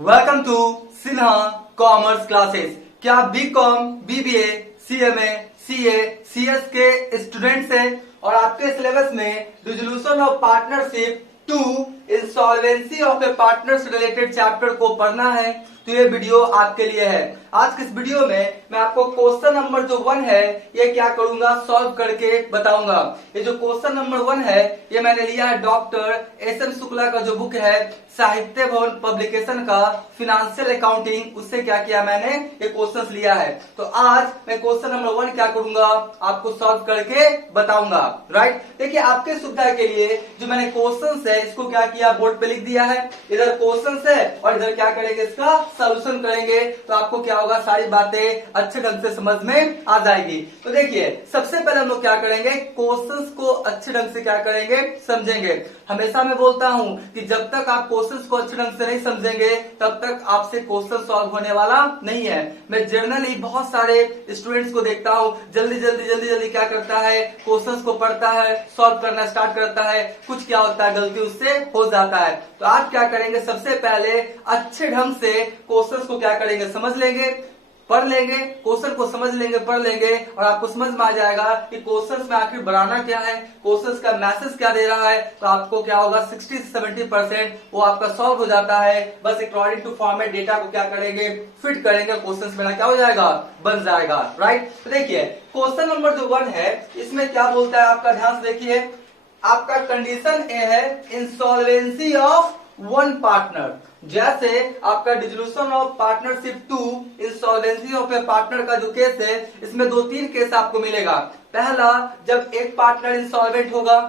Welcome to Sinha commerce classes. क्या आप BCom, BBA, CMA, CA, CS के स्टूडेंट्स हैं और आपके सिलेबस में dissolution of partnership to insolvency of a partner से रिलेटेड चैप्टर को पढ़ना है तो ये वीडियो आपके लिए है। आज के इस वीडियो में मैं आपको क्वेश्चन नंबर जो 1 है ये क्या करूंगा, सॉल्व करके बताऊंगा। ये जो क्वेश्चन नंबर 1 है ये मैंने लिया है डॉक्टर S.M.Shukla का जो बुक है साहित्य भवन पब्लिकेशन का फिनेंशियल अकाउंटिंग, उससे क्या किया मैंने ये क्वेश्चंस लिया है। तो आज मैं क्वेश्चन नंबर 1 क्या करूंगा, आपको सॉल्व करके बताऊंगा। राइट, देखिए आपके सुविधा के लिए जो मैंने क्वेश्चंस है इसको क्या किया, बोर्ड पे लिख दिया है। इधर क्वेश्चंस है और इधर क्या करेंगे, इसका सॉल्यूशन करेंगे। तो आपको क्या होगा, सारी बातें अच्छे ढंग से समझ में आ जाएगी। तो देखिए सबसे पहले हम लोग क्या करेंगे, क्वेश्चंस को अच्छे ढंग से क्या करेंगे, समझेंगे। हमेशा मैं बोलता हूं कि जब तक आप क्वेश्चंस को अच्छे ढंग से नहीं समझेंगे तब तक आपसे क्वेश्चन सॉल्व होने वाला नहीं है। मैं जनरली बहुत सारे स्टूडेंट्स को देखता हूं जल्दी क्या करता है, क्वेश्चंस को पढ़ता है, सॉल्व करना स्टार्ट करता है, कुछ क्या होता है गलती उससे हो जाता है। तो आप क्या करेंगे, सबसे पहले अच्छे ढंग से क्वेश्चंस को क्या करेंगे, समझ लेंगे, पढ़ लेंगे, क्वेश्चन को समझ लेंगे, पढ़ लेंगे और आपको समझ में आ जाएगा कि क्वेश्चंस में आखिर बनाना क्या है, क्वेश्चंस का मैसेज क्या दे रहा है। तो आपको क्या होगा, 60 से 70% वो आपका सॉल्व हो जाता है। बस अकॉर्डिंग टू फॉर्मेट डेटा को क्या करेंगे, फिट करेंगे, क्वेश्चंस में क्या हो जाएगा, बन जाएगा। राइट, तो देखिए क्वेश्चन नंबर जो 1 है इसमें क्या बोलता है, आपका ध्यान से देखिए। आपका कंडीशन ए है इंसॉल्वेंसी ऑफ वन पार्टनर। जैसे आपका dissolution of partnership to insolvency of a partner का जो केस है इसमें 2-3 केस आपको मिलेगा। पहला, जब एक पार्टनर इंसॉल्वेंट होगा,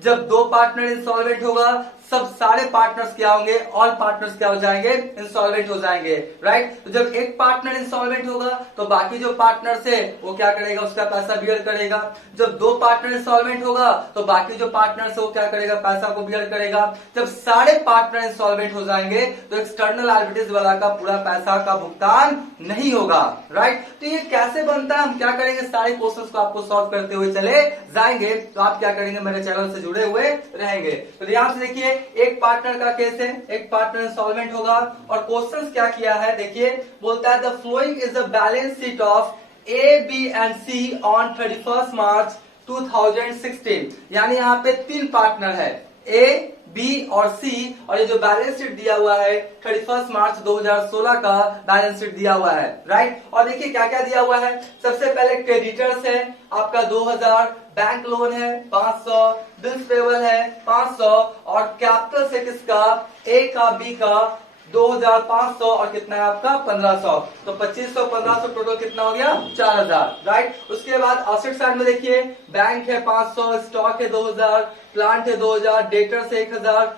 जब 2 पार्टनर इंसॉल्वेंट होगा, सब सारे पार्टनर्स क्या होंगे, ऑल पार्टनर्स क्या हो जाएंगे, इंसॉल्वेंट हो जाएंगे। राइट, तो जब एक पार्टनर इंसॉल्वेंट होगा तो बाकी जो पार्टनर्स है वो क्या करेगा, उसका पैसा बियर करेगा। जब 2 पार्टनर इंसॉल्वेंट होगा तो बाकी जो पार्टनर्स है वो क्या करेगा, पैसा को बियर करेगा। जब सारे पार्टनर इंसॉल्वेंट हो जाएंगे तो एक्सटर्नल लायबिलिटीज वाला का पूरा पैसा का भुगतान नहीं होगा। राइट, तो ये कैसे बनता है, हम क्या करेंगे, सारे क्वेश्चंस को आपको सॉल्व करते हुए चले जाएंगे। तो आप क्या करेंगे, मेरे चैनल से जुड़े हुए रहेंगे। तो ध्यान से देखिए, एक पार्टनर का केस है, एक पार्टनर इंसॉल्वेंट होगा और क्वेश्चंस क्या किया है, देखिए बोलता है the flowing is the balance sheet of A, B and C on 31 March 2016। यानी यहाँ पे 3 पार्टनर है, ए, बी और सी, और ये जो बैलेंस शीट दिया हुआ है 31 मार्च 2016 का बैलेंस शीट दिया हुआ है। राइट, और देखिए क्या क्या दिया हुआ है। सबसे पहले क्रेडिटर्स है आपका 2000, बैंक लोन है 500, बिल्स पेबल है 500 और कैपिटल से किसका, ए का, बी का 2500 और कितना है आपका 1500। तो 2500 1500 टोटल कितना हो गया, 4000। राइट, उसके बाद असेट साइड में देखिए, बैंक है 500, स्टॉक है 2000, प्लांट है 2000, डेटर्स है 1000,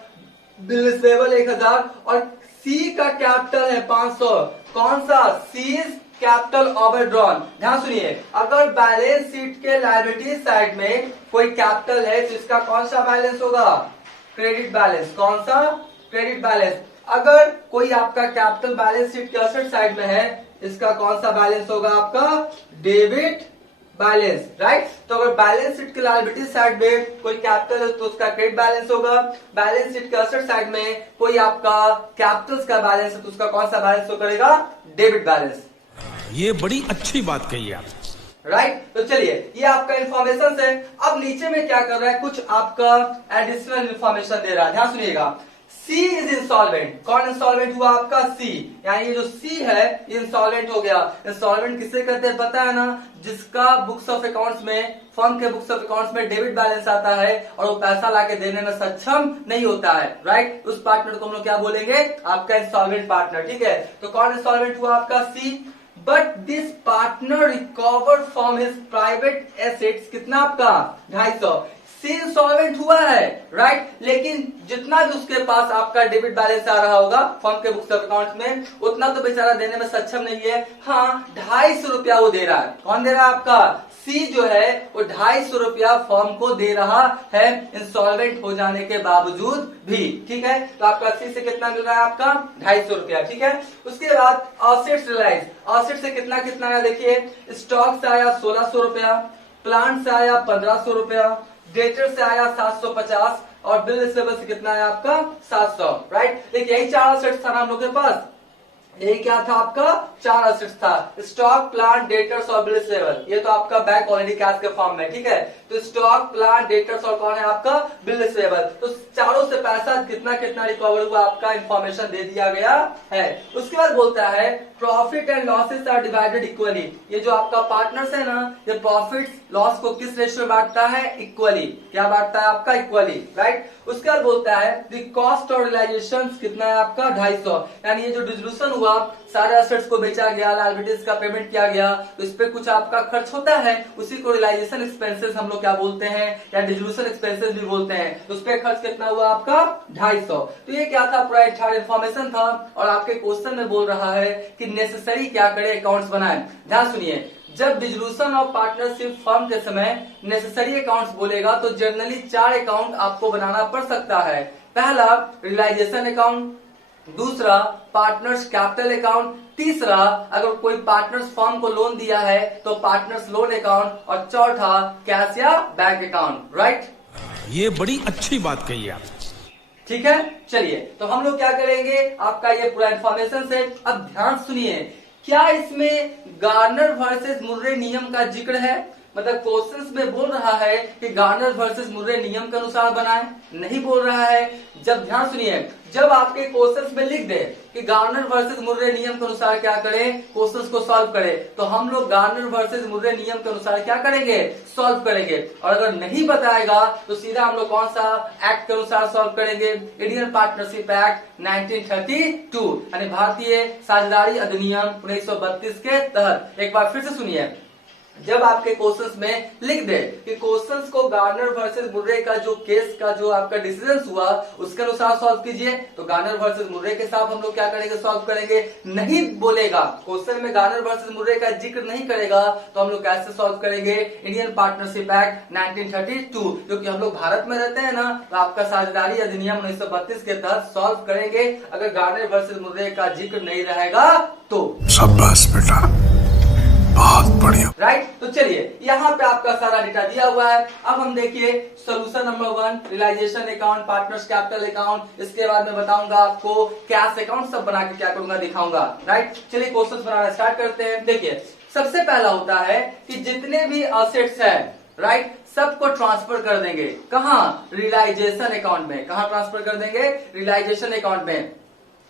बिल्स पेबल 1000 और सी का कैपिटल है 500। कौन सा, सीज कैपिटल ओवरड्रॉन। ध्यान सुनिए, अगर बैलेंस शीट के लायबिलिटी साइड में कोई कैपिटल है तो इसका कौन सा बैलेंस होगा, क्रेडिट बैलेंस। कौन सा, क्रेडिट बैलेंस। अगर कोई आपका कैपिटल बैलेंस शीट के असेट साइड में है इसका कौन सा बैलेंस होगा, आपका डेबिट बैलेंस। राइट, तो अगर बैलेंस शीट के लायबिलिटी साइड में कोई कैपिटल है तो उसका क्रेडिट बैलेंस होगा। बैलेंस शीट के असेट साइड में कोई आपका कैपिटल्स का बैलेंस है तो उसका कौन सा बैलेंस करेगा, डेबिट बैलेंस। ये बड़ी अच्छी बात कही आप। राइट, तो चलिए ये आपका इन्फॉर्मेशन है। अब नीचे में क्या कर रहा है, कुछ आपका एडिशनल इन्फॉर्मेशन दे रहा है। ध्यान सुनिएगा, सी इज इंसॉल्वेंट। कौन इंसॉल्वेंट हुआ, आपका सी। यानी ये जो सी है ये इंसॉल्वेंट हो गया। इंसॉल्वेंट किसे कहते हैं पता है ना, जिसका बुक्स ऑफ अकाउंट्स में, फर्म के बुक्स ऑफ अकाउंट्स में डेबिट बैलेंस आता है और वो पैसा लाके देने में सक्षम नहीं होता है। राइट, उस पार्टनर को हम लोग क्या बोलेंगे, आपका इंसॉल्वेंट पार्टनर। ठीक है, तो कौन इंसॉल्वेंट हुआ, आपका C. But this partner recovered from his private assets, कितना आपका 250। सी इंसॉल्वेंट हुआ है। राइट, लेकिन जितना भी उसके पास आपका डेबिट बैलेंस आ रहा होगा फर्म के बुक्स ऑफ अकाउंट में, उतना तो बेचारा देने में सक्षम नहीं है। हाँ, 250 रुपया वो दे रहा है। कौन दे रहा है, आपका सी जो है वो 250 रुपया फर्म को दे रहा है इंसॉल्वेंट हो जाने के बावजूद भी। ठीक है, तो आपका सी से कितना मिल रहा है, आपका 250 रुपया। ठीक है, उसके बाद असेट्स रिलाइज, असेट से कितना कितना आया, देखिए स्टॉक से आया 1600 रुपया, प्लांट से आया 1500 रुपया, डेटर से आया 750 और बिल रिसीवेबल से कितना है आपका 700। राइट, देखिए यही 4 असेट्स था हम लोग के पास। ये क्या था आपका 4 असेट्स था, स्टॉक, प्लांट, डेटर्स और बिल रिसीवेबल। ये तो आपका बैंक ऑलरेडी कैश के फॉर्म में, ठीक है। तो स्टॉक, प्लांट, डेटर्स और कौन है आपका बिल रिसीवेबल। तो चारों से पैसा कितना कितना रिकवर हुआ आपका इंफॉर्मेशन दे दिया गया है। उसके बाद बोलता है profit and losses are divided equally. ये जो आपका पार्टनर्स है ना, ये प्रॉफिट लॉस को किस रेशियो में बांटता है, इक्वली। क्या बांटता है आपका, इक्वली, राइट। उसके बाद बोलता है द कॉस्ट और रियलाइजेशन कितना है आपका 250। यानी ये जो डिसोल्यूशन हुआ, सारे एसेट्स को बेचा गया, लायबिलिटीज का पेमेंट किया गया, तो इस पे कुछ आपका खर्च होता है, उसी को रियलाइजेशन एक्सपेंसेस हम लोग क्या बोलते हैं, या डिसोल्यूशन एक्सपेंसेस भी बोलते हैं। तो उस पे खर्च कितना हुआ आपका 250। तो ये क्या था, पूरा एक इन्फॉर्मेशन था। और आपके क्वेश्चन में बोल रहा है कि नेसेसरी क्या करे, अकाउंट्स बनाए। ध्यान सुनिए, जब डिसोल्यूशन ऑफ पार्टनरशिप फर्म के समय नेसेसरी अकाउंट्स बोलेगा तो जनरली 4 अकाउंट आपको बनाना पड़ सकता है। पहला रियलाइजेशन अकाउंट, दूसरा पार्टनर्स कैपिटल अकाउंट, तीसरा अगर कोई पार्टनर्स फर्म को लोन दिया है तो पार्टनर्स लोन अकाउंट, और चौथा कैश या बैंक अकाउंट, राइट। ये बड़ी अच्छी बात कही आप। ठीक है, चलिए तो हम लोग क्या करेंगे, आपका ये पूरा इन्फॉर्मेशन से। अब ध्यान सुनिए, क्या इसमें गार्नर वर्सेस मुर्रे नियम का जिक्र है? मतलब क्वेश्चंस में बोल रहा है कि गार्नर वर्सेस मुर्रे नियम के अनुसार बनाए, नहीं बोल रहा है। जब ध्यान सुनिए, जब आपके क्वेश्चंस में लिख दे कि गार्नर वर्सेस मुर्रे नियम के अनुसार क्या करें, क्वेश्चंस को सॉल्व करें, तो हम लोग गार्नर वर्सेस मुर्रे नियम के अनुसार क्या करेंगे, सॉल्व करेंगे। और अगर नहीं बताएगा तो सीधा हम लोग कौन सा एक्ट के अनुसार सॉल्व करेंगे, इंडियन पार्टनरशिप एक्ट 1932, यानी भारतीय साझेदारी अधिनियम 1932 के तहत। एक बार फिर से सुनिए, जब आपके क्वेश्चंस में लिख दे कि क्वेश्चंस को गार्नर वर्सेस मुर्रे का जो केस का जो आपका डिसीजन हुआ उसके अनुसार सॉल्व कीजिए, तो गार्नर वर्सेस मुर्रे के साथ हम लोग क्या करेंगे, सॉल्व करेंगे। नहीं बोलेगा, क्वेश्चन में गार्नर वर्सेस मुर्रे का जिक्र नहीं करेगा, तो हम लोग कैसे सॉल्व करेंगे, इंडियन पार्टनरशिप एक्ट 1932, क्योंकि हम लोग भारत में रहते हैं ना, तो आपका साझेदारी अधिनियम 1932 के तहत सॉल्व करेंगे अगर गार्नर वर्सेस मुर्रे का जिक्र नहीं रहेगा तो। शाबाश बेटा, बहुत बढ़िया, राइट। तो चलिए यहाँ पे आपका सारा डेटा दिया हुआ है। अब हम देखिए solution number 1, realisation account, partners capital account. इसके बाद मैं बताऊंगा आपको कैश अकाउंट सब बना के क्या करूंगा, दिखाऊंगा, राइट। चलिए क्वेश्चन बनाना स्टार्ट करते हैं। देखिए सबसे पहला होता है कि जितने भी असेट्स है, राइट, सबको ट्रांसफर कर देंगे कहाँ, रियलाइजेशन अकाउंट में। कहाँ ट्रांसफर कर देंगे, रियलाइजेशन अकाउंट में।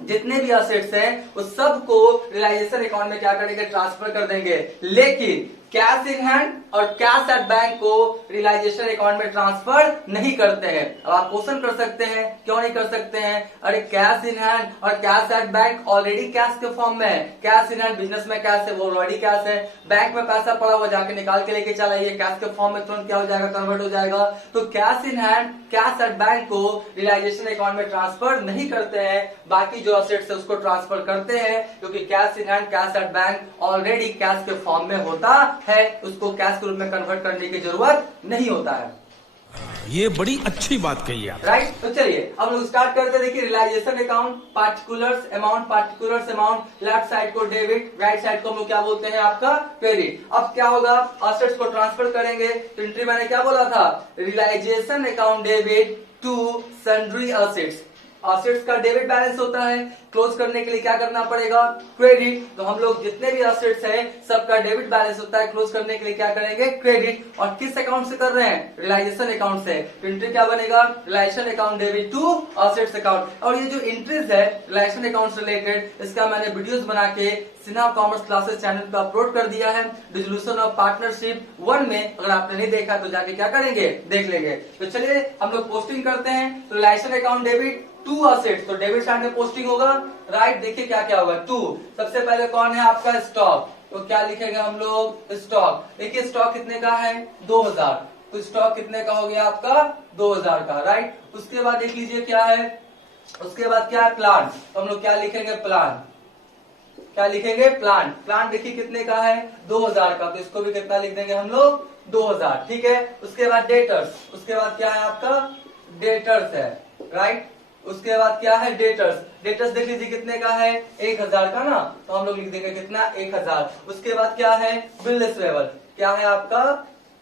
जितने भी असेट्स हैं वो सबको रियलाइजेशन अकाउंट में क्या करेंगे, ट्रांसफर कर देंगे। लेकिन कैश इन हैंड और कैश एट बैंक को रियलाइजेशन अकाउंट में ट्रांसफर नहीं करते हैं। अब आप क्वेश्चन कर सकते हैं क्यों नहीं कर सकते हैं, अरे कैश इन हैंड और cash at bank already cash के फॉर्म में है। कैश इन हैंड बिजनेस में कैश है, वो ऑलरेडी कैश है। बैंक में पैसा पड़ा हुआ, जाके निकाल के लेके चला, ये कैश के फॉर्म में तुरंत क्या हो जाएगा, कन्वर्ट हो जाएगा। तो cash in hand, cash at bank को रियलाइजेशन अकाउंट में ट्रांसफर नहीं करते हैं, बाकी जो असेट्स है उसको ट्रांसफर करते हैं, क्योंकि cash in hand, cash at bank already cash के फॉर्म में होता है, उसको कैश के रूप में कन्वर्ट करने की जरूरत नहीं होता है। ये बड़ी अच्छी बात कही आप, राइट। तो चलिए अब लोग स्टार्ट करते हैं। देखिए realisation account, particulars amount, left side को डेबिट, राइट साइड को हम लोग क्या बोलते हैं आपका क्रेडिट। अब क्या होगा, असेट्स को ट्रांसफर करेंगे, तो एंट्री मैंने क्या बोला था, realisation account debit to sundry assets. Assets का डेबिट बैलेंस होता है, क्लोज करने के लिए क्या करना पड़ेगा, क्रेडिट। तो हम लोग जितने भी असेट्स हैं सबका डेबिट बैलेंस होता है, क्लोज करने के लिए क्या करेंगे, क्रेडिट। और किस अकाउंट से कर रहे हैं, रियलाइजेशन अकाउंट से। तो एंट्री क्या बनेगा, realisation account debit to assets account. और ये जो एंट्रीज है रियलाइजेशन अकाउंट से रिलेटेड, इसका मैंने वीडियोस बना के सिन्हा कॉमर्स क्लासेस चैनल पर अपलोड कर दिया है। डिसोल्यूशन ऑफ पार्टनरशिप 1 में अगर आपने नहीं देखा तो जाके क्या करेंगे, देख लेंगे। तो चलिए हम लोग पोस्टिंग करते हैं। तो realisation account debit to assets, तो डेबिट साइड में पोस्टिंग होगा, राइट। देखिए क्या क्या होगा, टू। सबसे पहले कौन है आपका, स्टॉक। तो क्या लिखेंगे हम लोग, स्टॉक। देखिए स्टॉक कितने का है, 2000। तो स्टॉक कितने का हो गया आपका, 2000 का, राइट। उसके बाद देख लीजिए क्या है, उसके बाद क्या है, प्लांट। तो हम लोग क्या लिखेंगे, प्लांट। क्या लिखेंगे, प्लांट। प्लांट देखिए कितने का है, 2000 का, तो इसको भी कितना लिख देंगे हम लोग, 2000, ठीक है। उसके बाद डेटर्स, उसके बाद क्या है आपका, डेटर्स है, राइट। उसके बाद क्या है, डेटर्स। डेटर्स देख लीजिए कितने का है, 1000 का ना, तो हम लोग लिख देंगे कितना, 1000। उसके बाद क्या है, बिल रिसीवेबल। क्या है आपका,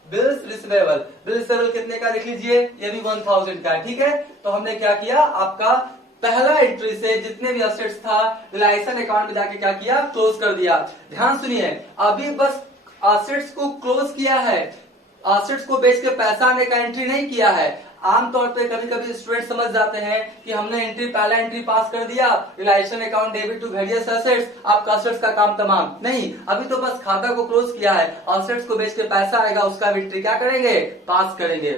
बिल्स रिसीवेबल। बिल रिसीवेबल कितने का लिख लीजिए, ये भी 1000 का, ठीक है। तो हमने क्या किया, आपका पहला एंट्री से जितने भी असेट्स था रिलायसन अकाउंट में जाके क्या किया, क्लोज कर दिया। ध्यान सुनिए, अभी बस असेट्स को क्लोज किया है, असेट्स को बेच के पैसा आने का एंट्री नहीं किया है। आमतौर पे कभी कभी स्टूडेंट समझ जाते हैं कि हमने पहला एंट्री पास कर दिया, realisation account debit to various assets, आपका असेट्स का काम तमाम। नहीं, अभी तो बस खाता को क्लोज किया है, असेट्स को बेच के पैसा आएगा, उसका एंट्री क्या करेंगे, पास करेंगे।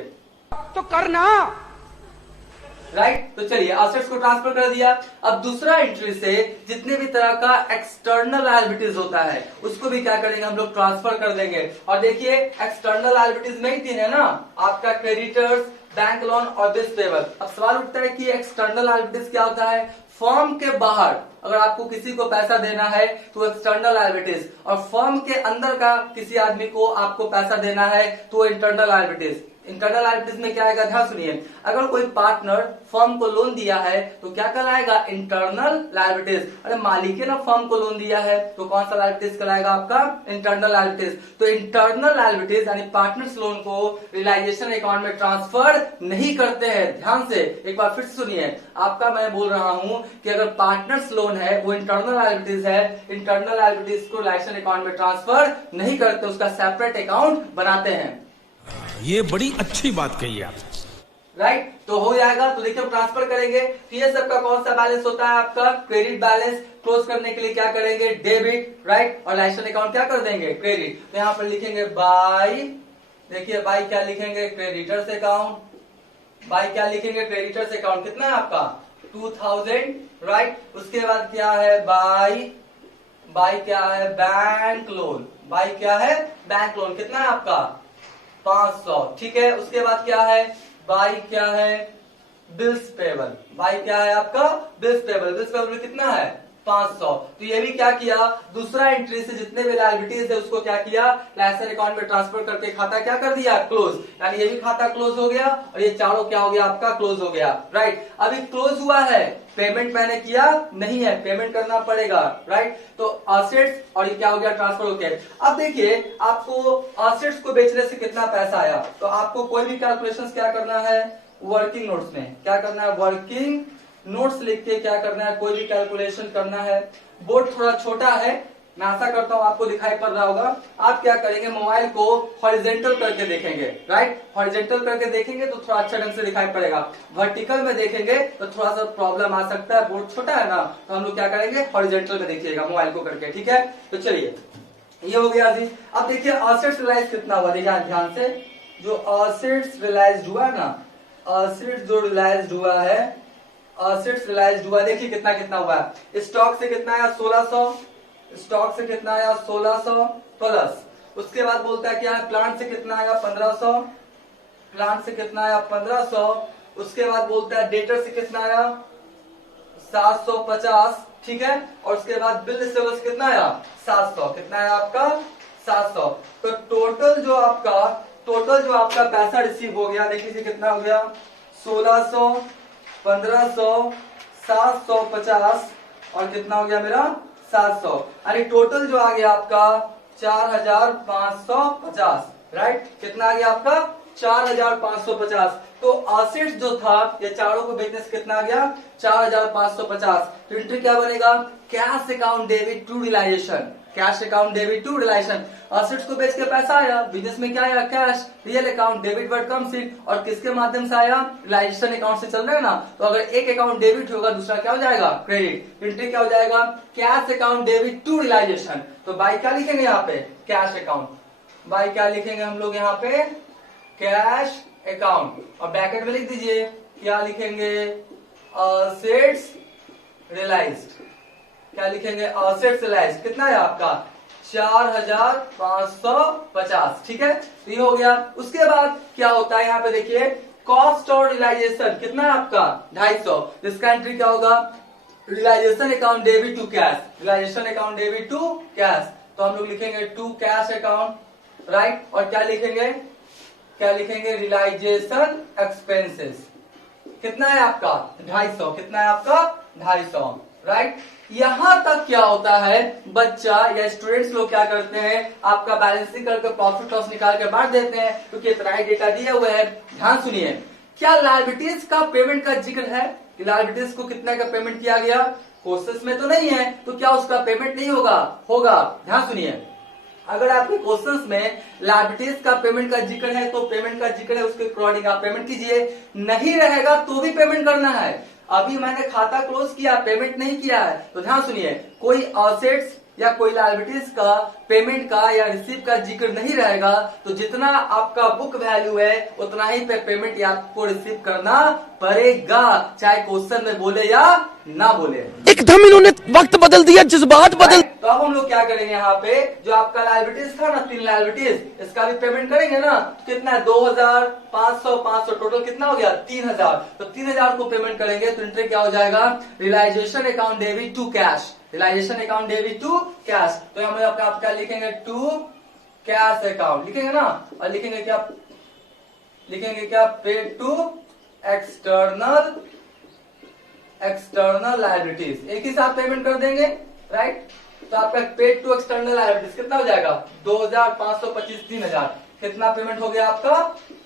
तो करना राइट तो चलिए असेट्स को ट्रांसफर कर दिया। अब दूसरा एंट्री से जितने भी तरह का एक्सटर्नल लायबिलिटीज होता है उसको भी क्या करेंगे, हम लोग ट्रांसफर कर देंगे। और देखिए एक्सटर्नल लायबिलिटीज में ही तीन है ना, आपका क्रेडिटर्स, बैंक लोन और बिल्स पेबल। अब सवाल उठता है कि एक्सटर्नल लायबिलिटीज क्या होता है। फर्म के बाहर अगर आपको किसी को पैसा देना है तो एक्सटर्नल लायबिलिटीज, और फर्म के अंदर का किसी आदमी को आपको पैसा देना है तो इंटरनल लायबिलिटीज। इंटरनल लायबिलिटीज में क्या आएगा, ध्यान सुनिए, अगर कोई पार्टनर फर्म को लोन दिया है तो क्या कहलाएगा, इंटरनल लायबिलिटीज। अरे मालिक ने फर्म को लोन दिया है तो कौन सा लायबिलिटीज कहलाएगा, आपका इंटरनल लायबिलिटीज। तो इंटरनल लायबिलिटीज यानी पार्टनर्स लोन को रियलाइजेशन अकाउंट में ट्रांसफर नहीं करते हैं। ध्यान से एक बार फिर सुनिए, आपका मैं बोल रहा हूं कि अगर पार्टनर्स लोन है वो इंटरनल लायबिलिटीज है, इंटरनल लायबिलिटीज को रियलाइजेशन अकाउंट में ट्रांसफर नहीं करते, उसका सेपरेट अकाउंट बनाते हैं। ये बड़ी अच्छी बात कही आप। राइट तो हो जाएगा। तो देखिए हम ट्रांसफर करेंगे, ये सबका कौन सा बैलेंस होता है, आपका क्रेडिट बैलेंस। क्लोज करने के लिए क्या करेंगे, डेबिट, राइट, और लाइसेंस अकाउंट क्या कर देंगे, क्रेडिट। तो यहाँ पर लिखेंगे बाय, देखिए बाय क्या लिखेंगे, क्रेडिटर्स अकाउंट। बाय क्या लिखेंगे, क्रेडिटर्स अकाउंट। कितना है आपका 2000, राइट। उसके बाद क्या है, बाय क्या है, बैंक लोन। बाय क्या है, बैंक लोन। कितना है आपका 500, ठीक है। उसके बाद क्या है, बाई क्या है, बिल्स पेबल। बाई क्या है आपका, बिल्स पेबल। बिल्स पेबल कितना है 500। तो ये भी क्या किया, दूसरा एंट्री से जितने भी लायबिलिटीज है उसको क्या किया, लाइसेंस अकाउंट में ट्रांसफर करके खाता क्या कर दिया, क्लोज। यानी ये भी खाता क्लोज हो गया और ये चारों क्या हो गया, आपका क्लोज हो गया। राइट अभी क्लोज हुआ है, पेमेंट मैंने किया नहीं है, पेमेंट करना पड़ेगा। राइट तो असेट्स और ये क्या हो गया, ट्रांसफर हो गया। अब देखिए आपको असेट्स को बेचने से कितना पैसा आया, तो आपको कोई भी कैलकुलेशंस क्या करना है, वर्किंग नोट्स में क्या करना है, वर्किंग नोट्स लिख के क्या करना है, कोई भी कैलकुलेशन करना है। बोर्ड थोड़ा छोटा है, मैं आशा करता हूं आपको दिखाई पड़ रहा होगा। आप क्या करेंगे, मोबाइल को हॉरिजेंटल करके देखेंगे। राइट हॉरिजेंटल करके देखेंगे तो थोड़ा अच्छा ढंग से दिखाई पड़ेगा, वर्टिकल में देखेंगे तो थोड़ा सा प्रॉब्लम आ सकता है, बोर्ड छोटा है ना। तो हम लोग क्या करेंगे, हॉरिजेंटल में देखिएगा मोबाइल को करके, ठीक है। तो चलिए ये हो गया जी। अब देखिए असेट्स रियलाइज कितना हुआ, देखिए ध्यान से, जो असेट्स रियलाइज हुआ ना, असेट्स जो रियलाइज हुआ है, असेट्स रियलाइज हुआ, देखिए कितना कितना हुआ है। स्टॉक से कितना आया 1600, स्टॉक से कितना आया 1600 प्लस, उसके बाद बोलता है क्या है, प्लांट से कितना आया 1500, प्लांट से कितना आया 1500, उसके बाद बोलता है डेटर से कितना आया 750, ठीक है। और उसके बाद बिल रिसीवेबल्स कितना आया 700, कितना आया आपका 700। तो टोटल जो आपका पैसा रिसीव हो गया, देखिए कितना हो गया 1600, 1500, 750 और कितना हो गया मेरा 700, यानी टोटल जो आ गया आपका 4550। राइट कितना आ गया आपका 4550। तो असेट्स जो था ये चारों को बेचने से कितना आ गया 4550। तो एंट्री क्या बनेगा, cash account debit to realisation, cash account debit to realisation. Assets को बेच के पैसा आया, बिजनेस में क्या आया, cash. Real account debit what comes in, और किसके माध्यम से आया, रियलाइजेशन अकाउंट से चल रहा है ना। तो अगर एक अकाउंट डेबिट होगा दूसरा क्या हो जाएगा, क्रेडिट। एंट्री क्या हो जाएगा, cash account debit to realisation. तो बाय क्या लिखेंगे यहाँ पे, कैश अकाउंट। बाय क्या लिखेंगे हम लोग यहाँ पे, कैश अकाउंट, और ब्रैकेट में लिख दीजिए क्या लिखेंगे, असेट्स रियलाइज्ड। क्या लिखेंगे, असेट्स रियलाइज्ड। कितना है आपका 4550, ठीक है। तो ये हो गया। उसके बाद क्या होता है यहाँ पे देखिए, कॉस्ट और रियलाइजेशन कितना है आपका 250। इसका एंट्री क्या होगा, realisation account debit to cash, realisation account debit to cash. तो हम लोग लिखेंगे टू कैश अकाउंट, राइट। और क्या लिखेंगे, रियलाइजेशन एक्सपेंसेस। कितना है आपका 250, कितना है आपका 250, राइट। यहां तक क्या होता है, बच्चा या स्टूडेंट्स लोग क्या करते हैं, आपका बैलेंसिंग करके प्रॉफिट लॉस निकाल के बांट देते हैं, क्योंकि इतना ही डेटा दिए हुए हैं। ध्यान सुनिए, क्या लायबिलिटीज का पेमेंट का जिक्र है, कि लायबिलिटीज को कितने का पेमेंट किया गया, क्वेश्चंस में तो नहीं है, तो क्या उसका पेमेंट नहीं होगा, होगा। ध्यान सुनिए, अगर आपके क्वेश्चंस में लायबिलिटीज का पेमेंट का जिक्र है तो पेमेंट का जिक्र है, उसके अकॉर्डिंग आप पेमेंट कीजिए, नहीं रहेगा तो भी पेमेंट करना है। अभी मैंने खाता क्लोज किया, पेमेंट नहीं किया है, तो ध्यान सुनिए, कोई असेट्स या कोई लायबिलिटीज का पेमेंट का या रिसीव का जिक्र नहीं रहेगा तो जितना आपका बुक वैल्यू है उतना ही पे पेमेंट आपको रिसीव करना पड़ेगा, चाहे क्वेश्चन में बोले या ना बोले। एकदम इन्होंने वक्त बदल दिया, जज्बात बदल। तो अब हम लोग क्या करेंगे, यहाँ पे जो आपका लायबिलिटीज था ना, 3 लायबिलिटीज, इसका भी पेमेंट करेंगे ना, कितना है 2500, 500, टोटल कितना हो गया 3000। तो 3000 को पेमेंट करेंगे तो इंट्री क्या हो जाएगा, realisation account debit to cash, realisation account debit to cash. तो हम लोग आप क्या लिखेंगे, टू कैश अकाउंट लिखेंगे ना, और लिखेंगे क्या, पेड टू एक्सटर्नल लायबिलिटीज, एक ही साथ पेमेंट कर देंगे, राइट। तो आपका पेड टू एक्सटर्नल लायबिलिटीज कितना हो जाएगा 2525, 3000, कितना पेमेंट हो गया आपका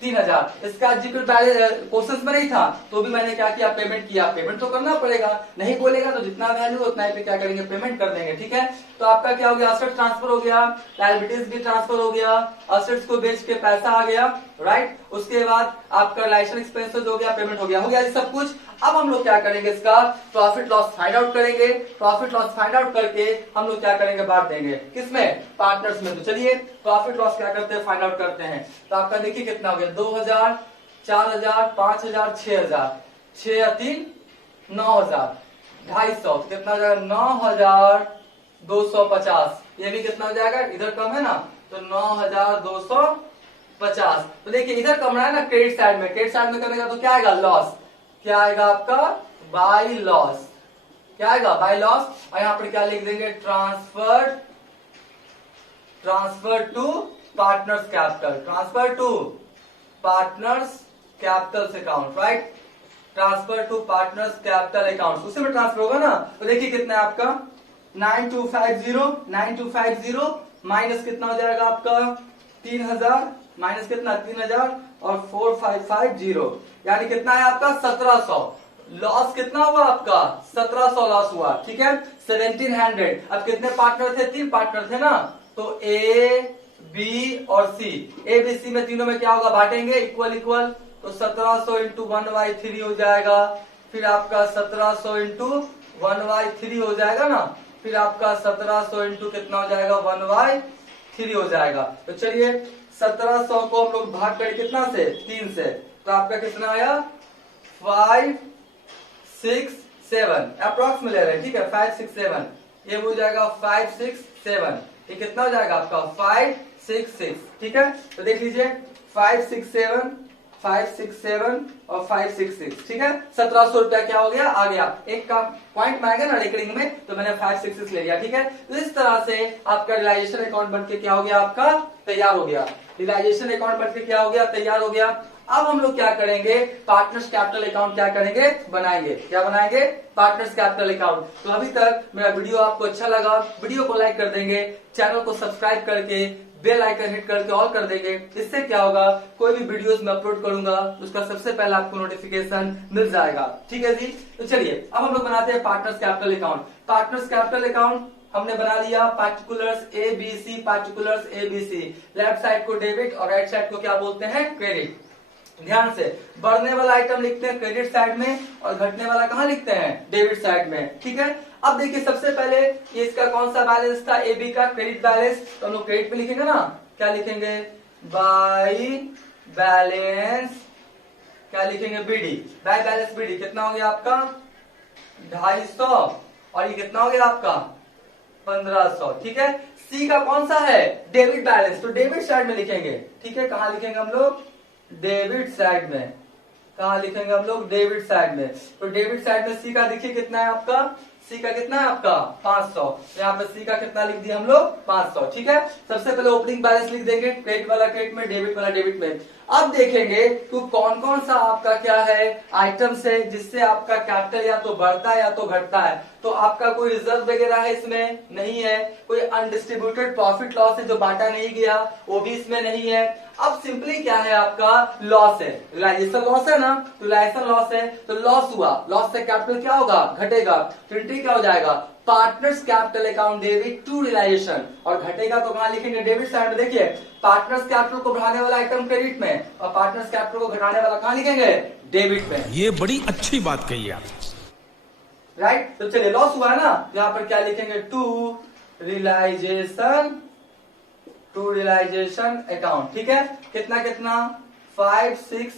3000। इसका जिक्र क्वेश्चंस में नहीं था तो भी मैंने क्या किया, पेमेंट किया, पेमेंट तो करना पड़ेगा, नहीं बोलेगा तो जितना वैल्यू उतना ही पे क्या करेंगे, पेमेंट कर देंगे, ठीक है। तो आपका क्या हो गया, असेट्स ट्रांसफर हो गया, लायबिलिटीज भी ट्रांसफर हो गया, असेट्स को बेच के पैसा आ गया, राइट। उसके बाद आपका लाइसेंस एक्सपेंसेस हो गया, पेमेंट हो गया ये सब कुछ। अब हम लोग क्या करेंगे, इसका प्रॉफिट लॉस फाइंड आउट करेंगे, प्रॉफिट लॉस फाइंड आउट करके हम लोग क्या करेंगे, बांट देंगे, किसमें, पार्टनर्स में। तो चलिए प्रॉफिट लॉस क्या करते हैं, फाइंड आउट करते हैं। तो आपका देखिए कितना हो गया, 2000, 4000, 5000, 6000, 6 या 3 9000, 250, कितना हो जाएगा 9250, ये भी कितना हो जाएगा, इधर कम है ना, तो 9250। तो देखिए इधर कम रहा है ना क्रेडिट साइड में, क्रेडिट साइड में करेगा तो क्या आएगा, लॉस, क्या आएगा आपका, बाय लॉस, क्या आएगा, बाय लॉस। और यहाँ पर क्या लिख देंगे, transfer to partners capital, transfer to partners capital account, right, transfer to partners capital account, उसी में ट्रांसफर होगा ना। तो देखिए कितना है आपका 9250 माइनस कितना हो जाएगा आपका 3000, माइनस कितना 3000 और 4550, यानी कितना है आपका 1700। लॉस कितना हुआ आपका 1700 लॉस हुआ, ठीक है, 1700। अब कितने पार्टनर थे, 3 पार्टनर थे ना, तो ए बी और सी, ए बी सी में तीनों में क्या होगा, बांटेंगे इक्वल इक्वल, तो 1700 इंटू 1/3 हो जाएगा, फिर आपका 1700 इंटू 1/3 हो जाएगा ना, फिर आपका 1700 इंटू कितना हो जाएगा 1/3 हो जाएगा। तो चलिए 1700 को हम लोग भाग करें कितना से, 3 से, तो आपका कितना आया 567, अप्रोक्स में ले रहे हैं, ठीक है, 567, ये हो जाएगा 567, ये कितना हो जाएगा आपका 566, ठीक है। तो देख लीजिए 567 और 566, ठीक है, 1700 रुपया क्या हो गया, आ गया, एक का पॉइंट में आएगा ना रेकरिंग में, तो मैंने 566 ले लिया, ठीक है। तो इस तरह से आपका रियलाइजेशन अकाउंट बनके क्या हो गया, आपका तैयार हो गया, रियलाइजेशन अकाउंट बनके क्या हो गया, तैयार हो गया। अब हम लोग क्या करेंगे, पार्टनर्स कैपिटल अकाउंट क्या करेंगे, बनाएंगे, क्या बनाएंगे, पार्टनर्स कैपिटल अकाउंट। तो अभी तक मेरा वीडियो आपको अच्छा लगा, वीडियो को लाइक कर देंगे, चैनल को सब्सक्राइब करके बेल आइकन हिट करके ऑल कर देंगे। इससे क्या होगा, कोई भी वीडियोस मैं अपलोड करूंगा उसका सबसे पहले आपको नोटिफिकेशन मिल जाएगा, ठीक है जी। तो चलिए अब हम लोग बनाते हैं partners capital account. Partners capital account हमने बना लिया, particulars A B C, particulars A B C, left side को डेबिट और राइट साइड को क्या बोलते हैं, क्रेडिट। ध्यान से, बढ़ने वाला आइटम लिखते हैं क्रेडिट साइड में और घटने वाला कहाँ लिखते हैं, डेबिट साइड में, ठीक है। अब देखिए सबसे पहले ये इसका कौन सा बैलेंस था, ए बी का क्रेडिट बैलेंस, तो हम लोग क्रेडिट पे लिखेंगे ना, क्या लिखेंगे, बाय बैलेंस, क्या लिखेंगे, बीडी, बाय बैलेंस बीडी, कितना हो गया आपका 250 और ये कितना हो गया आपका 1500, ठीक है। सी का कौन सा है, डेबिट बैलेंस, तो डेबिट साइड में लिखेंगे, ठीक है, कहाँ लिखेंगे हम लोग, डेबिट साइड में, कहा लिखेंगे हम लोग, डेबिट साइड में। तो डेबिट साइड में सी का देखिए कितना है आपका, सी का कितना है आपका 500, यहाँ पे सी का कितना लिख दिया हम लोग 500, ठीक है। सबसे पहले ओपनिंग बैलेंस लिख देंगे, क्रेडिट वाला क्रेडिट में, डेबिट वाला डेबिट में। अब देखेंगे तो कौन कौन सा आपका क्या है आइटम्स है जिससे आपका कैपिटल या तो बढ़ता है या तो घटता है। तो आपका कोई रिजर्व वगैरह है इसमें नहीं है, कोई अनडिस्ट्रीब्यूटेड प्रॉफिट लॉस है जो बांटा नहीं गया वो भी इसमें नहीं है। अब सिंपली क्या है आपका लॉस है, रियलाइजेशन लॉस है ना, तो रियलाइजेशन लॉस है तो लॉस हुआ, लॉस से कैपिटल क्या होगा घटेगा, तो एंट्री क्या हो जाएगा partners capital account debit to realisation, और घटेगा तो कहां लिखेंगे डेबिट साइड में। देखिए पार्टनर्स कैपिटल को बढ़ाने वाला आइटम क्रेडिट में और पार्टनर्स कैपिटल को घटाने वाला कहां लिखेंगे डेबिट में। ये बड़ी अच्छी बात कही आप, राइट। तो चलिए लॉस हुआ है ना, यहां पर क्या लिखेंगे टू रियलाइजेशन अकाउंट, ठीक है। कितना कितना 5 6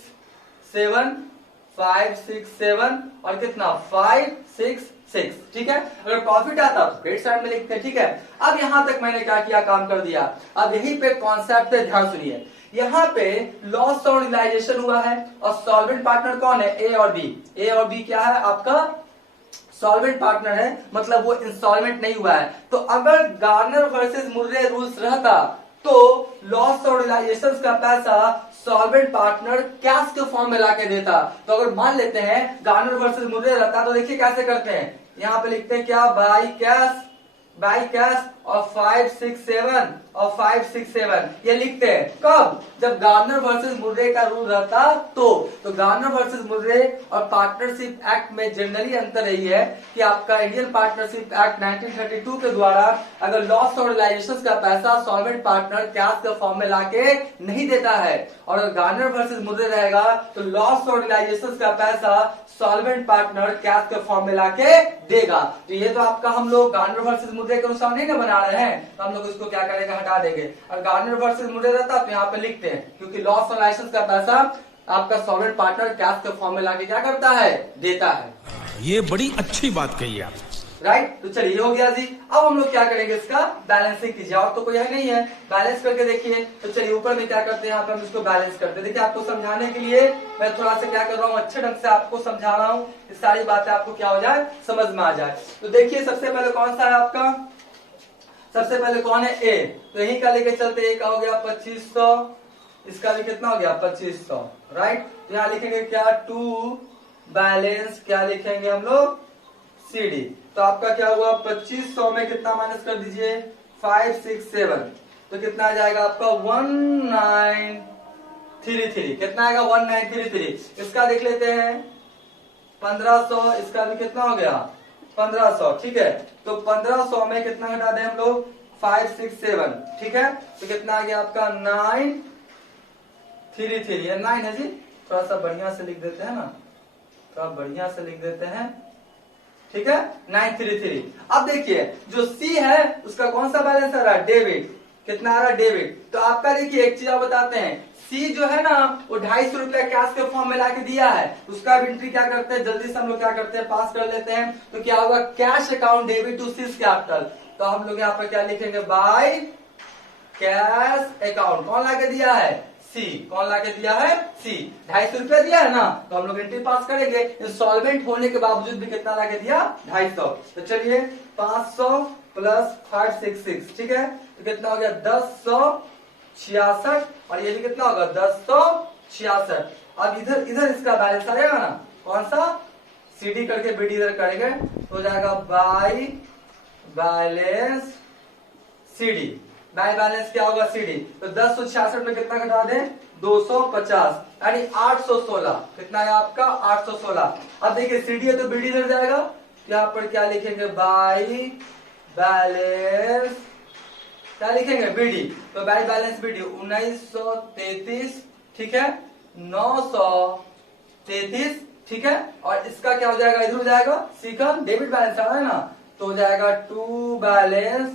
7 और कितना 5 6 6, ठीक है। अगर प्रॉफिट आता तो क्रेडिट साइड में लिखते हैं, ठीक है। अब यहां तक मैंने क्या किया काम कर दिया। अब यहीं पे कॉन्सेप्ट है, ध्यान सुनिए। यहाँ पे लॉस और रियलाइजेशन हुआ है और सॉल्वेंट पार्टनर कौन है ए और बी। ए और बी क्या है आपका सॉल्वेंट पार्टनर है, मतलब वो इंस्टॉलमेंट नहीं हुआ है। तो अगर गार्नर वर्सेस मुर्रे रूल्स रहता तो लॉस और रियलाइजेशन का पैसा सॉल्वेंट पार्टनर कैश के फॉर्म में लाके देता। तो अगर मान लेते हैं गार्नर वर्सेस मुर्रे रहता तो देखिए कैसे करते हैं, यहाँ पे लिखते हैं क्या बाई कैश और 5 6 7 ये लिखते हैं कब, जब गार्नर वर्सेस मुर्रे का रूल रहता तो गार्नर वर्सेस मुर्रे और पार्टनरशिप एक्ट में जनरली अंतर यही है कि आपका इंडियन पार्टनरशिप एक्ट 1932 के द्वारा अगर लॉस और रियलाइजेशन का पैसा सॉल्वेंट पार्टनर कैश के फॉर्म में लाके नहीं देता है, और अगर गार्नर वर्सेस मुर्रे रहेगा तो लॉस और रियलाइजेशन का पैसा सॉल्वेंट पार्टनर कैश के फॉर्म में लाके देगा। तो ये तो आपका हम लोग गार्नर वर्सेस मुर्रे के अनुसार नहीं ना बना रहे हैं, तो हम लोग इसको क्या करेंगे हटा देंगे। और गार्नर वर्सेस मुर्रे रहता तो यहाँ पे लिखते हैं क्योंकि लॉस और लाइसेंस का पैसा आपका सॉल्वेंट पार्टनर कैश के फॉर्म में लाके क्या करता है देता है। ये बड़ी अच्छी बात कही आप, राइट। तो चलिए हो गया जी। अब हम लोग क्या करेंगे इसका बैलेंसिंग कीजिए, और तो कोई है नहीं है, बैलेंस करके देखिए। तो चलिए ऊपर में क्या करते हैं यहाँ पे हम इसको बैलेंस करते हैं। देखिए आपको समझाने के लिए मैं थोड़ा सा क्या कर रहा हूँ अच्छे ढंग से आपको समझा रहा हूँ, ये सारी बातें आपको क्या हो जाए समझ में आ जाए। तो देखिए सबसे पहले कौन सा है आपका, सबसे पहले कौन है ए, तो यही का लेके चलते, ए का हो गया 2500, इसका भी कितना हो गया 2500, राइट। तो यहाँ लिखेंगे क्या टू बैलेंस, क्या लिखेंगे हम लोग सीडी। तो आपका क्या हुआ 2500 में कितना माइनस कर दीजिए 5 6 7, तो कितना आ जाएगा आपका 1933, कितना आएगा 1933। इसका देख लेते हैं 1500, इसका भी कितना हो गया 1500, ठीक है। तो 1500 में कितना घटा दें हम लोग 5 6 7, ठीक है। तो कितना आ गया आपका 933, ये 9 है जी, थोड़ा सा बढ़िया से लिख देते हैं ना, थोड़ा बढ़िया से लिख देते हैं, ठीक है 933। अब देखिए जो सी है उसका कौन सा बैलेंस आ रहा है डेबिट, कितना आ रहा है डेबिट। तो आपका देखिए एक चीज आप बताते हैं, सी जो है ना वो 250 रुपया कैश के फॉर्म में लाके दिया है, उसका भी एंट्री क्या करते हैं जल्दी से हम लोग क्या करते हैं पास कर लेते हैं। तो क्या होगा cash account debit to C's capital, तो हम लोग यहाँ पर क्या लिखेंगे बाय कैश अकाउंट, कौन लाके दिया है सी, कौन लाके दिया है सी, 250 रुपया दिया है ना, तो हम लोग एंट्री पास करेंगे। इंस्टॉलमेंट होने के बावजूद भी कितना लाके दिया 250, तो चलिए 500 प्लस 566, ठीक है। तो कितना हो गया 1066, और ये भी कितना होगा 1066। अब इधर इसका बैलेंस आएगा ना, कौन सा सीडी करके बीडी इधर करेंगे तो हो जाएगा by balance CD, by balance क्या होगा सीडी। तो 1066 में कितना घटा दें 250, यानी 816, कितना है आपका 816। अब देखिए सीडी है तो बीडी इधर जाएगा, यहाँ पर क्या लिखेंगे बाय बैलेंस, क्या लिखेंगे बीडी, तो बाय बैलेंस बीडी 1933, ठीक है 933, ठीक है। और इसका क्या हो जाएगा इधर हो जाएगा सी का डेबिट बैलेंस आ रहा है ना, तो हो जाएगा टू बैलेंस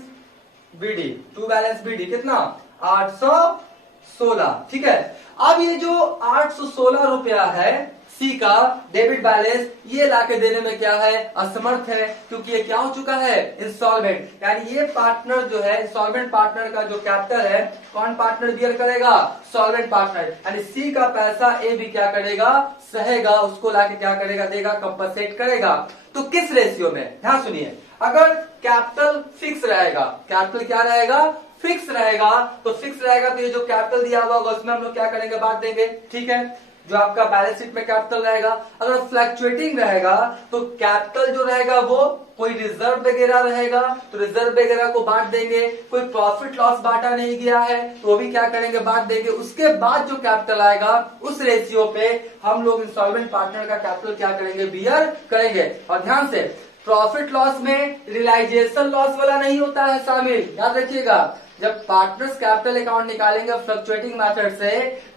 बीडी कितना 816, ठीक है। अब ये जो 816 रुपया है सी का डेबिट बैलेंस, ये लाके देने में क्या है असमर्थ है, क्योंकि ये क्या हो चुका है इंस्टॉलमेंट, यानी ये पार्टनर जो है इंस्टॉलमेंट पार्टनर का जो कैपिटल है कौन पार्टनर बियर करेगा सॉल्वेंट पार्टनर, यानी सी का पैसा ए भी क्या करेगा सहेगा, उसको लाके क्या करेगा देगा कंपनसेट करेगा। तो किस रेशियो में, ध्यान सुनिए, अगर कैपिटल फिक्स रहेगा, कैपिटल क्या रहेगा फिक्स रहेगा तो ये जो कैपिटल दिया हुआ होगा उसमें हम लोग क्या करेंगे, बांट देंगे। ठीक है, जो आपका बैलेंस शीट में कैपिटल रहेगा। अगर फ्लक्चुएटिंग रहेगा तो कैपिटल जो रहेगा वो कोई रिजर्व वगैरह रहेगा तो रिजर्व वगैरह को बांट देंगे। कोई प्रॉफिट लॉस बांटा नहीं गया है तो वो भी क्या करेंगे, बांट देंगे। उसके बाद जो कैपिटल आएगा उस रेशियो पे हम लोग इंस्टॉलमेंट पार्टनर का कैपिटल क्या करेंगे, बियर करेंगे। और ध्यान से, प्रॉफिट लॉस में रियलाइजेशन लॉस वाला नहीं होता है शामिल, याद रखिएगा। जब पार्टनर्स कैपिटल अकाउंट निकालेंगे फ्लक्चुएटिंग मेथड से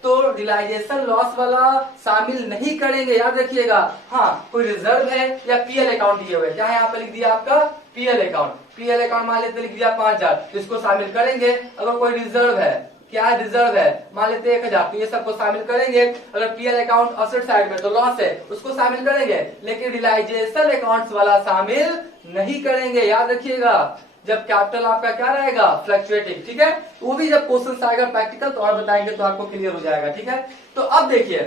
तो रियलाइजेशन लॉस वाला शामिल नहीं करेंगे, याद रखिएगा। हाँ, कोई रिजर्व है या पीएल अकाउंट दिए हुए, क्या है यहाँ पे लिख दिया आपका पीएल अकाउंट मान लेते लिख दिया 5000 तो इसको शामिल करेंगे। अगर कोई रिजर्व है, क्या है, रिजर्व है, मान लेते 1000 तो ये सबको शामिल करेंगे। अगर पीएल अकाउंट असेट साइड में तो लॉस है उसको शामिल करेंगे, लेकिन रियलाइजेशन अकाउंट्स वाला शामिल नहीं करेंगे, याद रखिएगा। जब कैपिटल आपका क्या रहेगा, फ्लक्चुएटिंग। ठीक है, वो भी जब क्वेश्चन आएगा प्रैक्टिकल तो और बताएंगे तो आपको क्लियर हो जाएगा। ठीक है, तो अब देखिए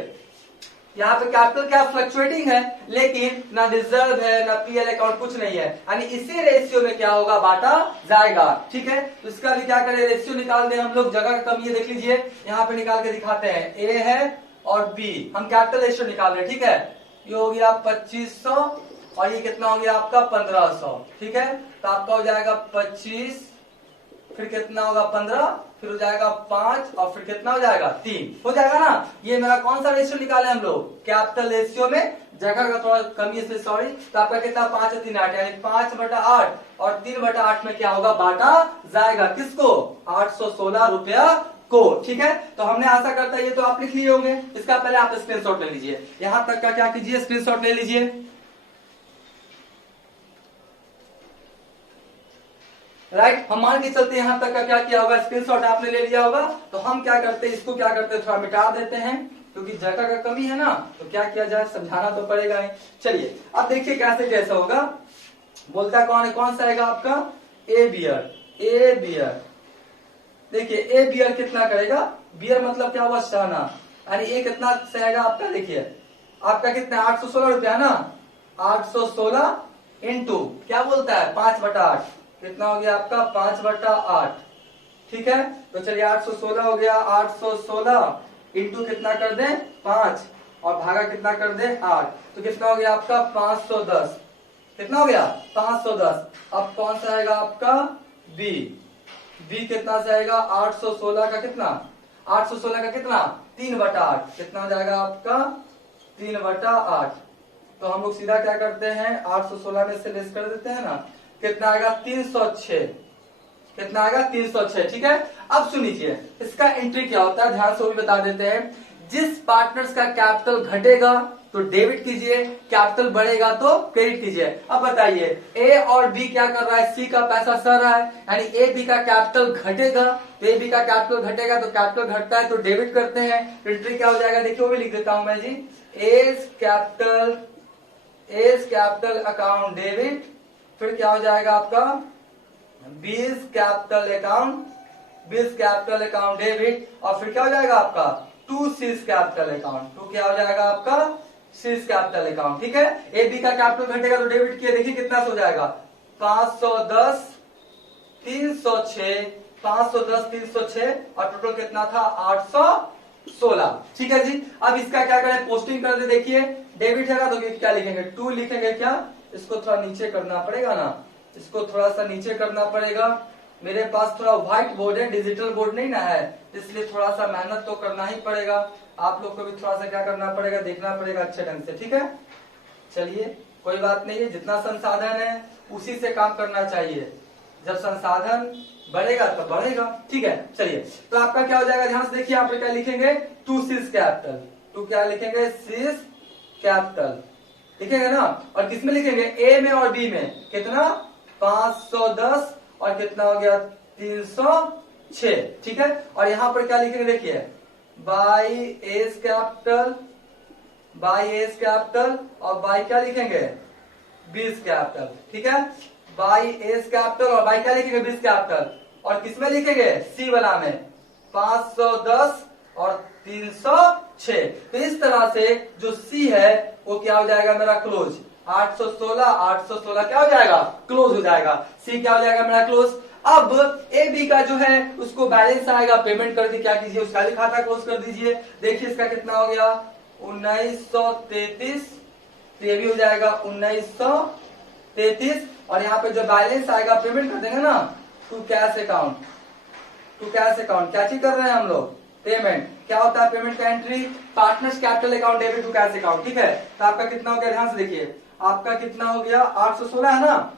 यहाँ पे कैपिटल क्या फ्लक्चुएटिंग है, लेकिन ना रिजर्व है ना पीएल अकाउंट, कुछ नहीं है, यानी इसी रेशियो में क्या होगा, बांटा जाएगा। ठीक है, तो इसका भी क्या करें, रेशियो निकाल दें हम लोग। जगह का कमी है, देख लीजिए यहाँ पे निकाल के दिखाते हैं। ए है और बी, हम कैपिटल रेशियो निकाल रहे हैं। ठीक है, ये हो गया 2500 और ये कितना हो गया आपका 1500। ठीक है, तो आपका हो जाएगा 25, फिर कितना होगा 15, फिर हो जाएगा 5 और फिर कितना हो जाएगा 3 हो जाएगा ना। ये मेरा कौन सा रेशियो निकाले हम लोग, कैपिटल रेशियो में। जगह का थोड़ा कमी है सॉरी, तो आपका कितना 5 और 3 8, यानी 5/8 और 3/8 में क्या होगा, बांटा जाएगा। किसको, 816 रुपया को। ठीक है, तो हमने आशा करता है ये तो आप लिख लिए होंगे। इसका पहले आप स्क्रीनशॉट ले लीजिए, यहां तक का क्या कीजिए, स्क्रीनशॉट ले लीजिए। राइट, हम मान के चलते यहाँ तक का क्या किया होगा, स्क्रीनशॉट आपने ले लिया होगा। तो हम क्या करते हैं, इसको क्या करते हैं, थोड़ा मिटा देते हैं क्योंकि जगह का कमी है ना, तो क्या किया जाए, समझाना तो पड़ेगा ही। चलिए अब देखिए कैसे कैसे होगा। बोलता कौन है, कौन सा आएगा आपका, ए बियर। देखिए ए बियर कितना करेगा, बियर मतलब क्या हुआ, सहना, यानी ए कितना सहेगा आपका, देखिए आपका कितना 816 रुपया है ना, 816 इंटू क्या बोलता है 5/8, कितना हो गया आपका 5/8। ठीक है, तो चलिए 816 हो गया, 816 इंटू कितना कर दे 5 और भागा कितना कर दे 8, तो कितना हो गया आपका 510। कितना हो गया 510। अब कौन सा आएगा आपका बी कितना से आएगा 816 का कितना 3/8, कितना हो जाएगा आपका 3/8। तो हम लोग सीधा क्या करते हैं, 816 में से लेस कर देते हैं ना, कितना आएगा 306, कितना आएगा 306। ठीक है, अब सुनिए इसका एंट्री क्या होता है, ध्यान से वो भी बता देते हैं। जिस पार्टनर्स का कैपिटल घटेगा तो डेबिट कीजिए, कैपिटल बढ़ेगा तो क्रेडिट कीजिए। अब बताइए ए और बी क्या कर रहा है, सी का पैसा सर रहा है, यानी ए बी का कैपिटल घटेगा, तो ए बी का कैपिटल घटेगा तो कैपिटल घटता है तो डेबिट करते हैं। एंट्री क्या हो जाएगा, देखिए वो भी लिख देता हूं मैं जी, एज कैपिटल अकाउंट डेबिट, फिर क्या हो जाएगा आपका बीज कैपिटल अकाउंट डेबिट, और फिर क्या हो जाएगा आपका टू सीज कैपिटल अकाउंट, तो क्या हो जाएगा आपका सीज कैपिटल अकाउंट। ठीक है, ए बी का कैपिटल घटेगा तो डेबिट किया, देखिए कितना हो जाएगा 510 306, 510 306 और टोटल कितना था 816। ठीक है जी, अब इसका क्या करें, पोस्टिंग कर दे। देखिए डेबिट है ना तो क्या लिखेंगे 2 लिखेंगे, क्या इसको थोड़ा नीचे करना पड़ेगा ना, इसको थोड़ा सा नीचे करना पड़ेगा। मेरे पास थोड़ा व्हाइट बोर्ड है, डिजिटल बोर्ड नहीं ना है, इसलिए थोड़ा सा मेहनत तो करना ही पड़ेगा। आप लोग को भी थोड़ा सा क्या करना पड़ेगा, देखना पड़ेगा अच्छे ढंग से। ठीक है, चलिए कोई बात नहीं है, जितना संसाधन है उसी से काम करना चाहिए, जब संसाधन बढ़ेगा तो बढ़ेगा। ठीक है, चलिए तो आपका क्या हो जाएगा, ध्यान से देखिए, आप क्या लिखेंगे टू सीज कैपिटल, टू क्या लिखेंगे सीज कैपिटल लिखेंगे ना, और किसमें लिखेंगे ए में और बी में, कितना 510 और कितना हो गया 306। ठीक है, और यहां पर क्या लिखेंगे, देखिए बाय एज कैपिटल और बाय क्या लिखेंगे बीज कैपिटल। ठीक है, बाय एज कैपिटल और बाय क्या लिखेंगे बीज कैपिटल, और किसमें लिखेंगे सी वाला में 510 और 306। तो इस तरह से जो सी है वो क्या हो जाएगा मेरा क्लोज, 816 क्या हो जाएगा क्लोज हो जाएगा, सी क्या हो जाएगा मेरा क्लोज। अब ए बी का जो है उसको बैलेंस आएगा, पेमेंट कर दी, क्या कीजिए उसका भी खाता क्लोज कर दीजिए। देखिए इसका कितना हो गया 1933, ये भी हो जाएगा 1933 और यहाँ पे जो बैलेंस आएगा पेमेंट कर देंगे ना to cash account, to cash account. क्या चीज कर रहे हैं हम लोग, पेमेंट। क्या होता है पेमेंट का entry, partners capital account debit to cash account, ठीक है। तो आपका कितना हो गया, ध्यान से देखिए, आपका कितना हो गया 816 है ना,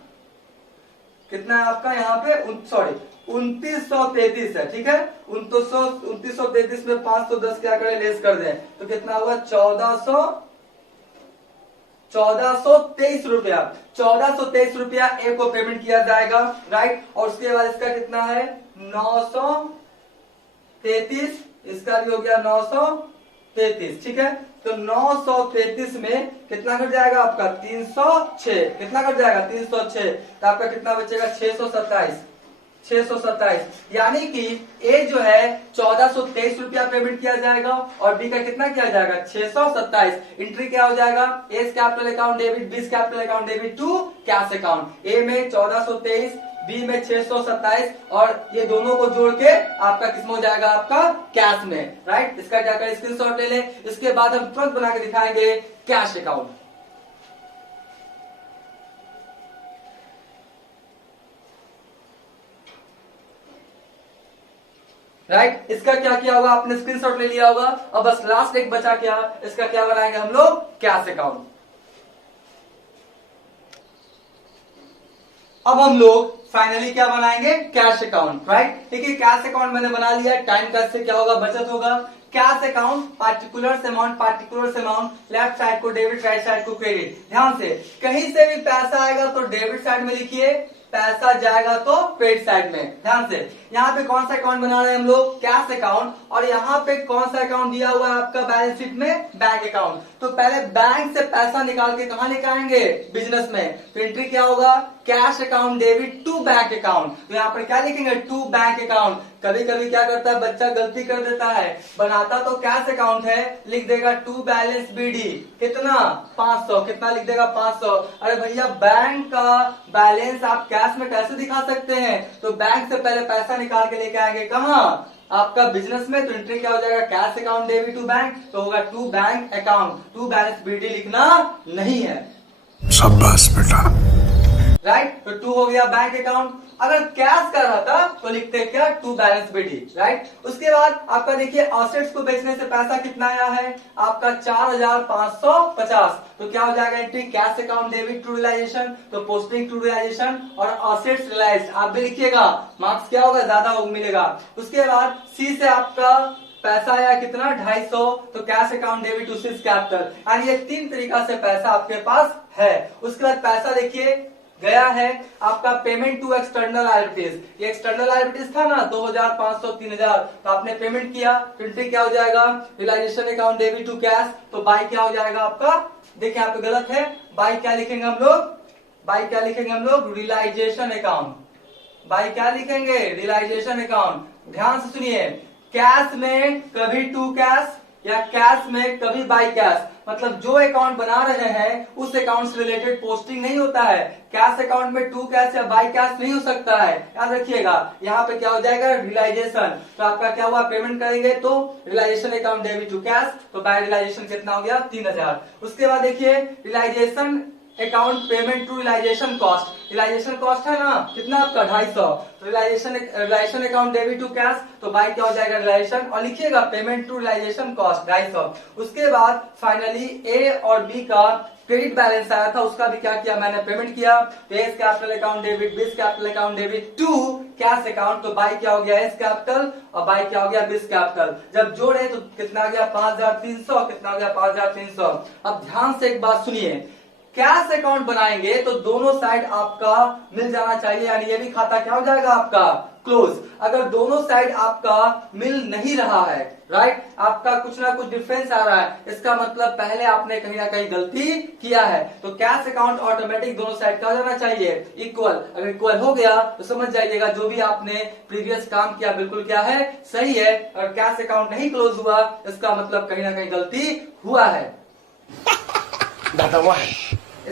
कितना है आपका यहाँ पे 2933 है, ठीक है। 2933 में 510 क्या करें, लेस कर दें तो कितना हुआ 1423 रुपया। 1423 रुपया ए को पेमेंट किया जाएगा, राइट। और उसके बाद इसका कितना है 933, इसका भी हो गया 933, ठीक है। तो 933 में कितना घट जाएगा आपका 306, कितना घट जाएगा 306, तो आपका कितना बचेगा 627, 627। यानी कि ए जो है 1423 रुपया पेमेंट किया जाएगा और बी का कितना किया जाएगा 627। एंट्री क्या हो जाएगा, A's capital account debit, B capital account debit to cash account. A में 1423, बी में 627 और ये दोनों को जोड़ के आपका किसमें हो जाएगा, आपका कैश में, राइट। इसका जाकर स्क्रीनशॉट ले लें। इसके बाद हम तुरंत बना के दिखाएंगे कैश अकाउंट। राइट, इसका क्या किया होगा, आपने स्क्रीनशॉट ले लिया होगा। अब बस लास्ट एक बचा क्या, इसका क्या बनाएंगे हम लोग, कैश अकाउंट। अब हम लोग फाइनली क्या बनाएंगे, कैश अकाउंट, राइट। देखिए कैश अकाउंट मैंने बना लिया, टाइम का से क्या होगा, बचत होगा। Cash account particular amount, left side को डेबिट, राइट साइड को क्रेडिट। ध्यान से, कहीं से भी पैसा आएगा तो डेबिट साइड में लिखिए, पैसा जाएगा तो क्रेडिट साइड में। ध्यान से, यहाँ पे कौन सा अकाउंट बना रहे हैं हम लोग, कैश अकाउंट। और यहाँ पे कौन सा अकाउंट दिया हुआ है आपका बैलेंस शीट में, बैंक अकाउंट। तो पहले बैंक से पैसा निकाल के कहाँ लेके आएंगे, बिजनेस में। तो एंट्री क्या होगा, cash account debit to bank account. तो यहाँ पर क्या लिखेंगे, टू बैंक अकाउंट। कभी कभी क्या करता है बच्चा, गलती कर देता है, बनाता तो कैश अकाउंट है, लिख देगा टू बैलेंस बीडी, कितना 500, कितना लिख देगा 500। अरे भैया बैंक का बैलेंस आप कैश में कैसे दिखा सकते हैं, तो बैंक से पहले पैसा निकाल के लेके आएंगे कहाँ, आपका बिजनेस में। तो एंट्री क्या हो जाएगा, cash account debit to bank, तो होगा to bank account, to balance BD लिखना नहीं है। शाबाश बेटा, राइट। तो टू हो गया बैंक अकाउंट। अगर कैश कर रहा था तो लिखते क्या, टू बैलेंस बीडी, राइट। उसके बाद आपका देखिए असेट्स को बेचने से पैसा कितना आया है आपका 4550। तो क्या हो जाएगा entry, cash account debit to realisation, तो पोस्टिंग टू रियलाइजेशन और असेट्स रियलाइज्ड आप भी लिखिएगा, मार्क्स क्या होगा ज्यादा मिलेगा। उसके बाद सी से आपका पैसा आया कितना 250, तो cash account debit to C's capital. यानी ये 3 तरीका से पैसा आपके पास है। उसके बाद पैसा देखिए गया है आपका पेमेंट टू एक्सटर्नल लायबिलिटीज। ये एक्सटर्नल लायबिलिटीज था ना 2500 3000, तो आपने पेमेंट किया, एंट्री क्या हो जाएगा, realisation account debit to cash. तो बाई क्या हो जाएगा आपका, देखिए यहाँ पे गलत है, बाई क्या लिखेंगे हम लोग, बाई क्या लिखेंगे हम लोग, रियलाइजेशन अकाउंट। बाई क्या लिखेंगे, रियलाइजेशन अकाउंट। ध्यान से सुनिए, कैश में कभी टू कैश या कैश में कभी बाई कैश, मतलब जो अकाउंट बना रहे हैं उस अकाउंट से रिलेटेड पोस्टिंग नहीं होता है। कैश अकाउंट में टू कैश या बाई कैश नहीं हो सकता है, याद रखिएगा। यहाँ पे क्या हो जाएगा, रियलाइजेशन। तो आपका क्या हुआ, पेमेंट करेंगे तो realisation account debit to cash, तो बाय रियलाइजेशन कितना हो गया 3000। उसके बाद देखिए realisation account payment to realisation cost. Realisation cost है ना कितना आपका 250, तो realisation account debit to cash, तो बाई क्या हो जाएगा रियलाइजेशन, और लिखिएगा पेमेंट टू रियलाइजेशन कॉस्ट 250। उसके बाद फाइनली ए और बी का क्रेडिट बैलेंस आया था, उसका भी क्या किया मैंने, पेमेंट किया। A's capital account debit, B's capital account debit to cash account, तो बाई क्या हो गया एस कैपिटल और बाई क्या हो गया बिस कैपिटल। जब जोड़े तो कितना आ गया 5300, कितना हो गया 5300। अब ध्यान से एक बात सुनिए, कैश अकाउंट बनाएंगे तो दोनों साइड आपका मिल जाना चाहिए, यानी ये भी खाता क्या हो जाएगा आपका क्लोज। अगर दोनों साइड आपका मिल नहीं रहा है, राइट, आपका कुछ ना कुछ डिफरेंस आ रहा है, इसका मतलब पहले आपने कहीं ना कहीं गलती किया है। तो कैश अकाउंट ऑटोमेटिक दोनों साइड का हो जाना चाहिए इक्वल। अगर इक्वल हो गया तो समझ जाइएगा जो भी आपने प्रीवियस काम किया बिल्कुल क्या है, सही है। और कैश अकाउंट नहीं क्लोज हुआ, इसका मतलब कहीं ना कहीं गलती हुआ है। Dada, why?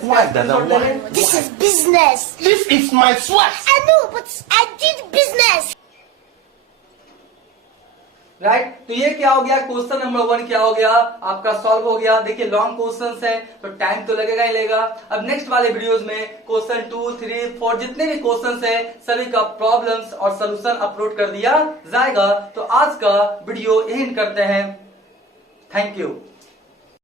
Why, Dada, why? This is business. This is my swag. I know, but I did right. तो ये क्या हो गया, क्वेश्चन नंबर 1 क्या हो गया आपका सॉल्व हो गया। देखिए लॉन्ग क्वेश्चंस है तो टाइम तो लगेगा ही लगेगा। अब नेक्स्ट वाले वीडियोस में क्वेश्चन 2, 3, 4 जितने भी क्वेश्चंस है सभी का प्रॉब्लम्स और सॉल्यूशन अपलोड कर दिया जाएगा। तो आज का वीडियो यही करते हैं। Thank you.